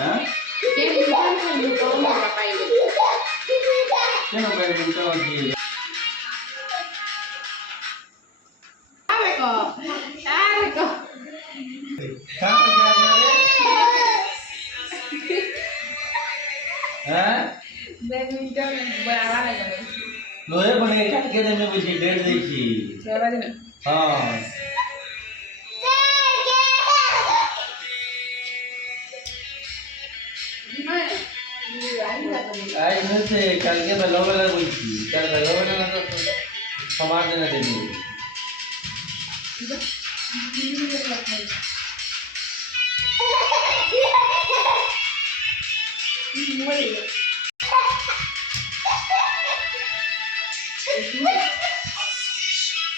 হ্যাঁ কেন পাইবেন তো কি हैं बैडमिंटन बड़ा लगा है लोहे बने काट के दे में बुझी डेढ़ देखी चला दिन हां आज में से कल के बेलो बेला बुझी कल बेलो बेला ना तो समार देना देनी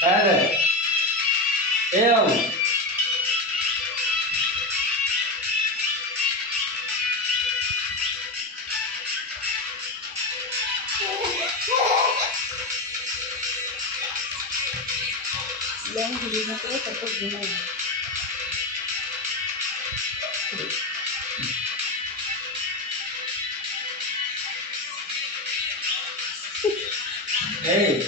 अरे ए आओ long video ko sa pagbuhay ए